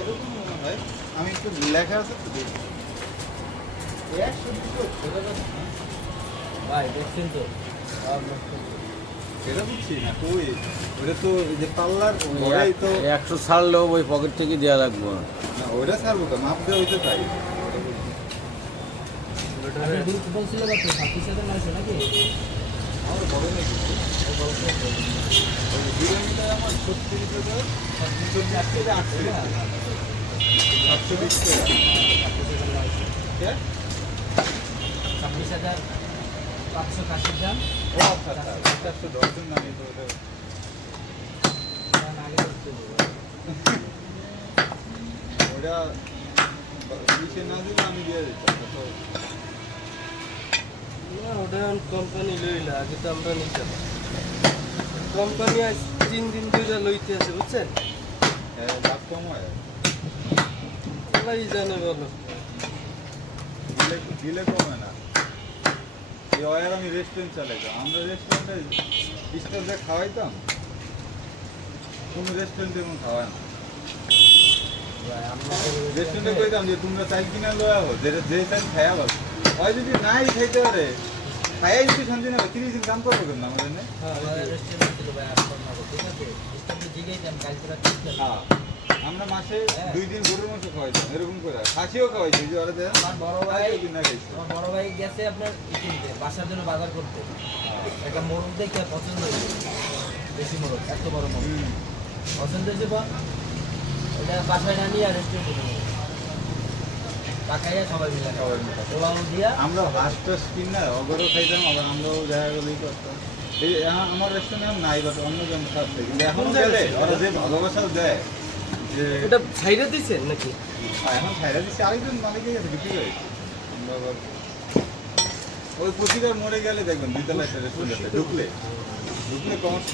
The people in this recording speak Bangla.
এরকম মনে হয়। আমি একটু লেখা আছে তো দেখি। 120 ভাই দেখছেন তো এটা বুঝছি না তুই ওটা তো এই যে পাল্লার ঘরেই তো 100 ছাড়লেও ওই পকেট থেকে দেওয়া লাগবে না। না ওটা ছাড়বো তো মাপ দেওয়া হইতে চাই আপনি গ্রুপ বলছিল কত 26,900 নাকি আমার বড় নাকি ওই বিরিয়ানিটা আমার 36,000 720 টাকা 26,580 দাম ও আচ্ছা আচ্ছা 410 জন নামি তো ওটা আগে করতে হবে ওটা নিচে না দিলে আমি দিয়ে দিতাম তো না ওটা কোম্পানি লইলা আগে তো আমরা নিতাম কোম্পানি আজ 3 দিন ধরে লইতে আছে বুঝছেন লাভ কম হয় সবাই জানে বলো দিলে কমে না এই ওয়ার আমি রেস্টুরেন্ট চালাই তো আমরা রেস্টুরেন্টে স্টাফে খাওয়াইতাম কোনো রেস্টুরেন্টে এমন খাওয়ায় না রেস্টুরেন্টে কইতাম যে তোমরা চাই কিনা লয়া হো যে চাই খায়া বল হয় যদি নাই খাইতে পারে খাইয়াই যদি শান্তি না 30 দিন কাম করবো কেন আমাদের না রেস্টুরেন্ট ছিল ভাই আপনার না ঠিক আছে স্টাফে জিগাইতাম কালকে রাতে হ্যাঁ আমরা মাসে 2 দিন গরুর মাংস খাওয়াইতাম এরকম করে খাসিও খাওয়াইছি যে ওরা দেন আমার বড় ভাই দিন না খাইছি আমার বড় ভাই গেছে আপনার কিনতে বাসার জন্য বাজার করতে একটা মোরগ দেখে পছন্দ হয়েছে বেশি মোরগ এত বড় মোরগ পছন্দ হয়েছে বা ওটা বাসায় না নিয়ে রেস্টুরেন্টে নিয়ে টাকাইয়া সবাই মিলে সবাই মিলে। পোলাও দিয়া আমরা হাঁস টাস কিন না অগরও খাইতাম আবার আমরাও দেখা গেলেই করতাম এই আমার রেস্টুরেন্টে নাই বাট অন্য জন খাচ্ছে কিন্তু এখন গেলে ওরা যে ভালোবাসা দেয় যে এটা ছাইরা দিছেন নাকি এখন ছাইরা দিচ্ছে আরেকজন মালিকের কাছে বিক্রি হয়েছে আমরা আবার ওই প্রতিবার মরে গেলে দেখবেন বিদ্যালয় রেস্টুরেন্টে ঢুকলে কমার্স